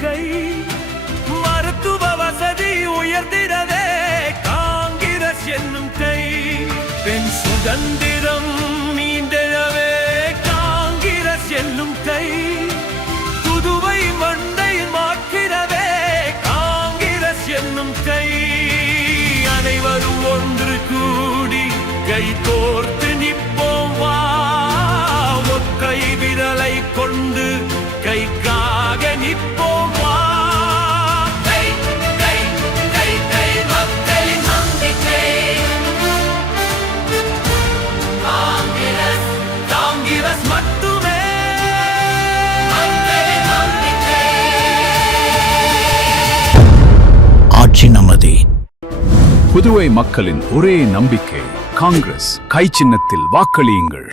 நம்பிக்கை. மருத்துவ வசதி உயர்ந்திடவே காங்கிரஸ் என்னும் கை. பெண் சுதந்திரம் மீண்டெழவே காங்கிரஸ் என்னும் கை. புதுவை மண்ணை மாற்றிடவே காங்கிரஸ் என்னும் கை. அனைவரும் ஒன்று கூடி கை கோர்த்து நிற்போம் வா. ஒற்றை விரலை கொண்டு கைக்காக நிற்போம் வா. கை கை கை கை மக்களின் நம்பிக்கை. காங்கிரஸ் காங்கிரஸ் மட்டுமே மக்களின் நம்பிக்கை. ஆட்சி நமதே. புதுவை மக்களின் ஒரே நம்பிக்கை காங்கிரஸ். கை சின்னத்தில் வாக்களியுங்கள்.